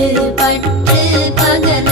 திரு பட்டு பகல